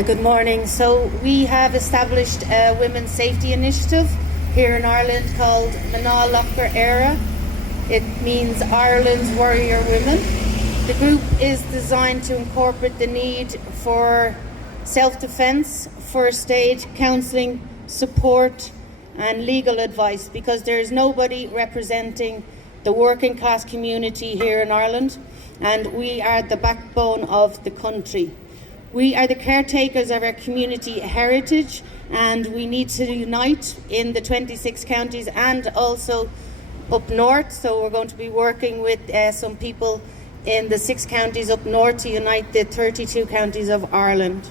Good morning. So we have established a women's safety initiative here in Ireland called laochra Éire. It means Ireland's warrior women. The group is designed to incorporate the need for self-defence, first aid, counselling, support and legal advice, because there is nobody representing the working class community here in Ireland, and we are the backbone of the country. We are the caretakers of our community heritage, and we need to unite in the 26 counties and also up north. So we're going to be working with some people in the 6 counties up north to unite the 32 counties of Ireland.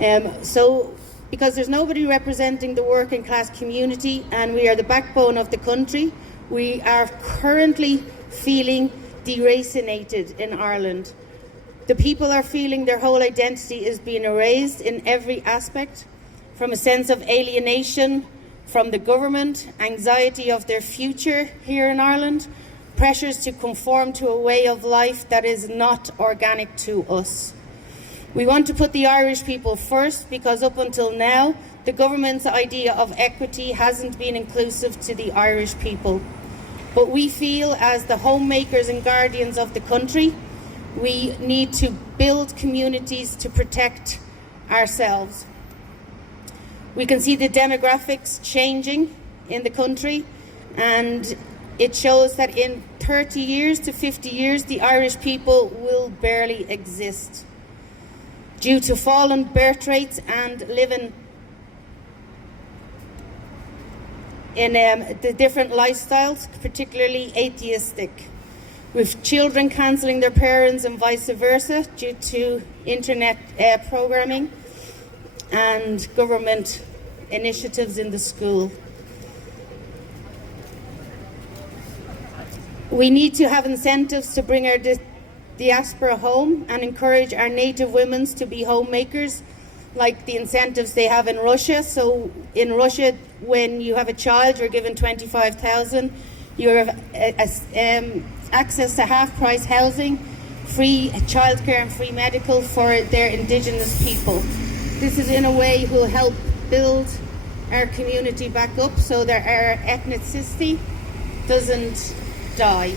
Because there's nobody representing the working class community and we are the backbone of the country, we are currently feeling deracinated in Ireland. The people are feeling their whole identity is being erased in every aspect, from a sense of alienation from the government, anxiety of their future here in Ireland, pressures to conform to a way of life that is not organic to us. We want to put the Irish people first because up until now, the government's idea of equity hasn't been inclusive to the Irish people. But we feel, as the homemakers and guardians of the country, we need to build communities to protect ourselves. We can see the demographics changing in the country, and it shows that in 30 years to 50 years, the Irish people will barely exist due to fallen birth rates and living in the different lifestyles, particularly atheistic, with children cancelling their parents and vice versa due to internet programming and government initiatives in the school. We need to have incentives to bring our diaspora home and encourage our native women to be homemakers, like the incentives they have in Russia. So in Russia, when you have a child, you're given 25,000. You have access to half-price housing, free childcare and free medical for their indigenous people. This is in a way will help build our community back up so that our ethnicity doesn't die.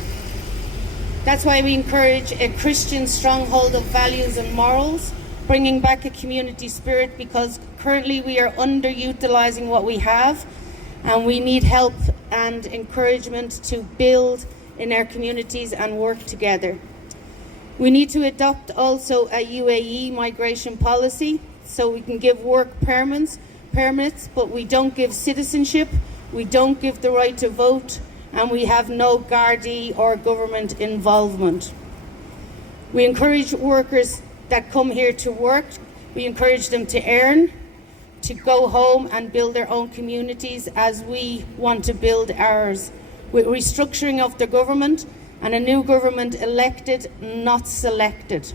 That's why we encourage a Christian stronghold of values and morals, bringing back a community spirit, because currently we are underutilising what we have and we need help and encouragement to build in our communities and work together. We need to adopt also a UAE migration policy so we can give work permits, but we don't give citizenship, we don't give the right to vote, and we have no Gardaí or government involvement. We encourage workers that come here to work, we encourage them to earn, to go home and build their own communities as we want to build ours, with restructuring of the government and a new government elected, not selected.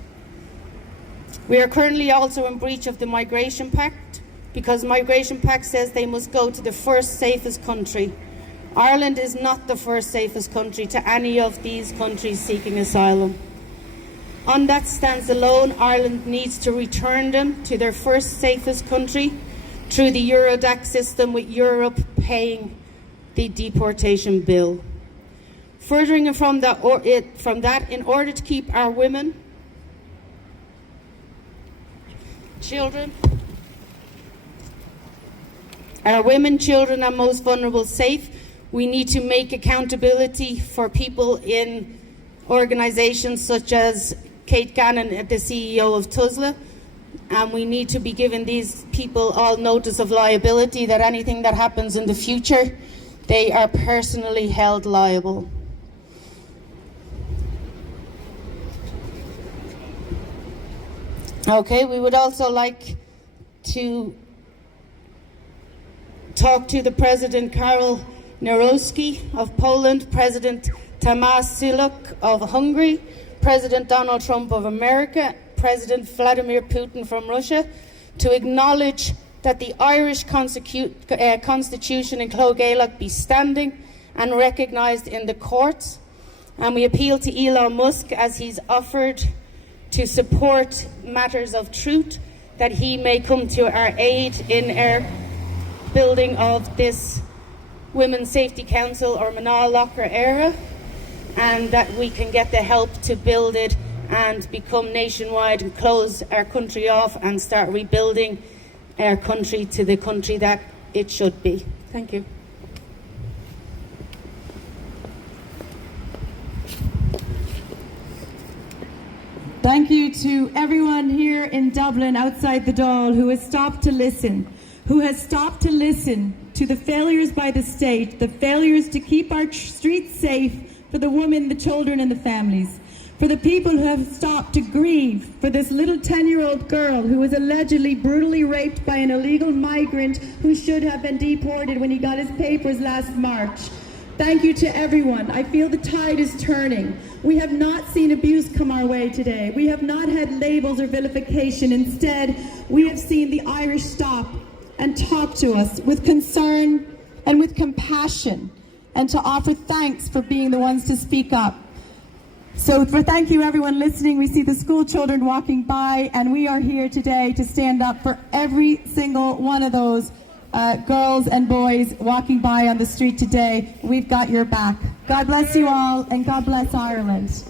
We are currently also in breach of the Migration Pact, because the Migration Pact says they must go to the first safest country. Ireland is not the first safest country to any of these countries seeking asylum. On that stance alone, Ireland needs to return them to their first safest country through the Eurodac system, with Europe paying the deportation bill. Furthering from that, in order to keep our women, children, and most vulnerable safe, we need to make accountability for people in organisations such as Kate Gannon, the CEO of TUSLA, and we need to be giving these people all notice of liability, that anything that happens in the future, they are personally held liable. Okay, we would also like to talk to the President Karol Nawrocki of Poland, President Tamás Sziluk of Hungary, President Donald Trump of America, President Vladimir Putin from Russia, to acknowledge that the Irish Constitution in Cló Gaelach be standing and recognised in the courts. And we appeal to Elon Musk, as he's offered to support matters of truth, that he may come to our aid in our building of this Women's Safety Council or laochra Éire, and that we can get the help to build it and become nationwide and close our country off and start rebuilding our country to the country that it should be. Thank you. Thank you to everyone here in Dublin outside the Dáil who has stopped to listen, to the failures by the state, the failures to keep our streets safe for the women, the children and the families, for the people who have stopped to grieve for this little 10-year-old girl who was allegedly brutally raped by an illegal migrant who should have been deported when he got his papers last March. Thank you to everyone. I feel the tide is turning. We have not seen abuse come our way today. We have not had labels or vilification. Instead, we have seen the Irish stop and talk to us with concern and with compassion, and to offer thanks for being the ones to speak up. So thank you everyone listening. We see the school children walking by, and we are here today to stand up for every single one of those girls and boys walking by on the street today. We've got your back. God bless you all, and God bless Ireland.